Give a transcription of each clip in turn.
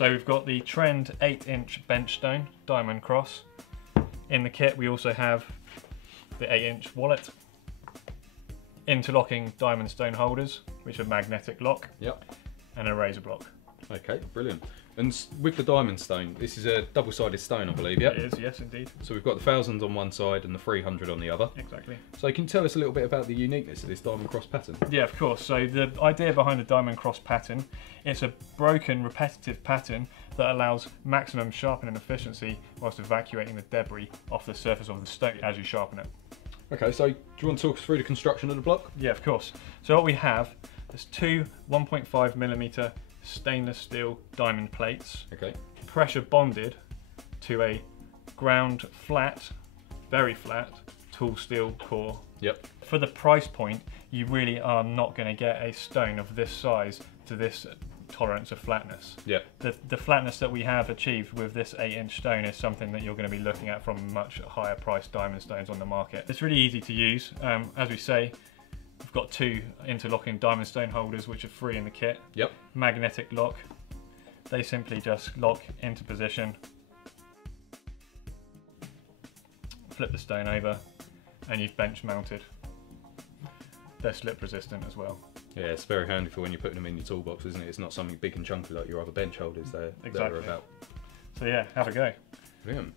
So we've got the Trend 8-inch bench stone diamond cross. In the kit we also have the 8-inch wallet, interlocking diamond stone holders, which are magnetic lock, Yep. and a razor block. Okay, brilliant. And with the diamond stone, this is a double-sided stone, I believe, yeah? It is, yes indeed. So we've got the 1000 on one side and the 300 on the other. Exactly. So can you tell us a little bit about the uniqueness of this diamond cross pattern? Yeah, of course. So the idea behind the diamond cross pattern, it's a broken, repetitive pattern that allows maximum sharpening efficiency whilst evacuating the debris off the surface of the stone as you sharpen it. Okay, so do you want to talk us through the construction of the block? Yeah, of course. So what we have is two 1.5mm stainless steel diamond plates, Okay. pressure bonded to a ground flat, very flat, tool steel core. Yep. For the price point, you really are not going to get a stone of this size to this tolerance of flatness. Yep. The flatness that we have achieved with this 8-inch stone is something that you're going to be looking at from much higher priced diamond stones on the market. It's really easy to use. As we say, we've got two interlocking diamond stone holders which are free in the kit. Yep. Magnetic lock. They simply just lock into position, flip the stone over, and you've bench mounted. They're slip resistant as well. Yeah, it's very handy for when you're putting them in your toolbox, isn't it? It's not something big and chunky like your other bench holders there. Exactly. About. So yeah, have a go. Brilliant.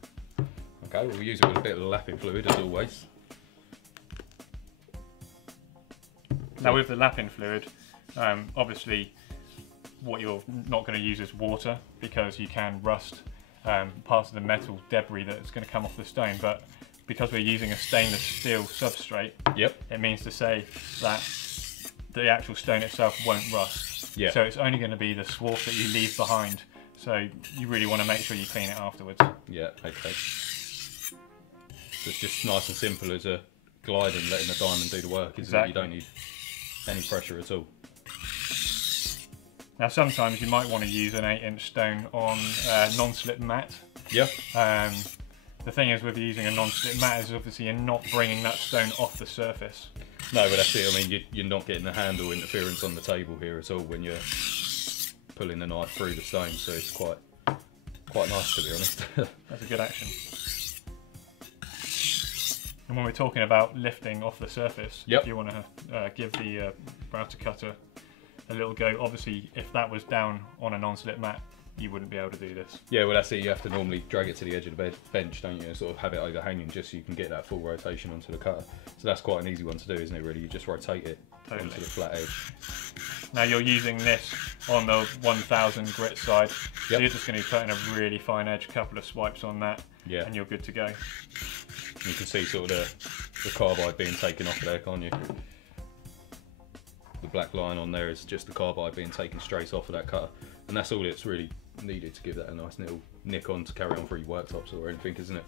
Okay, we'll use it with a bit of lapping fluid as always. Now with the lapping fluid, obviously what you're not going to use is water because you can rust parts of the metal debris that's going to come off the stone, but because we're using a stainless steel substrate, Yep. it means to say that the actual stone itself won't rust. Yeah. So it's only going to be the swarf that you leave behind, so you really want to make sure you clean it afterwards. Yeah, okay. So it's just nice and simple as a gliding, letting the diamond do the work, isn't it? You don't need any pressure at all. Now sometimes you might want to use an 8-inch stone on non-slip mat. Yeah. The thing is with using a non-slip mat is obviously you're not bringing that stone off the surface. No, but that's it. I mean, you're not getting the handle interference on the table here at all when you're pulling the knife through the stone, so it's quite nice, to be honest. That's a good action. And when we're talking about lifting off the surface, Yep. if you want to give the router cutter a little go, obviously if that was down on a non-slip mat, you wouldn't be able to do this. Yeah, well that's it. You have to normally drag it to the edge of the bench, don't you, and sort of have it overhanging just so you can get that full rotation onto the cutter. So that's quite an easy one to do, isn't it, really? You just rotate it onto the flat edge. Now you're using this on the 1000 grit side, so Yep. you're just going to be putting a really fine edge, couple of swipes on that, Yeah. and you're good to go. You can see sort of the carbide being taken off there, can't you? The black line on there is just the carbide being taken straight off of that cutter, and that's all it's really needed to give that a nice little nick on to carry on through your worktops or anything, isn't it?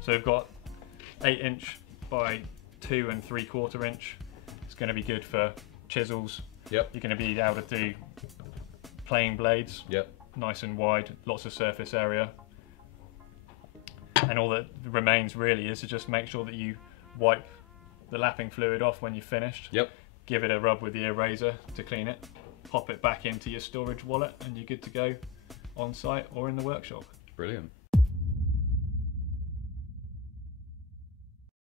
So we've got 8-inch by 2 3/4 inch. It's going to be good for chisels. Yep. You're going to be able to do plain blades, Yep. nice and wide, lots of surface area. And all that remains really is to just make sure that you wipe the lapping fluid off when you've finished. Yep. Give it a rub with the eraser to clean it. Pop it back into your storage wallet and you're good to go on site or in the workshop. Brilliant.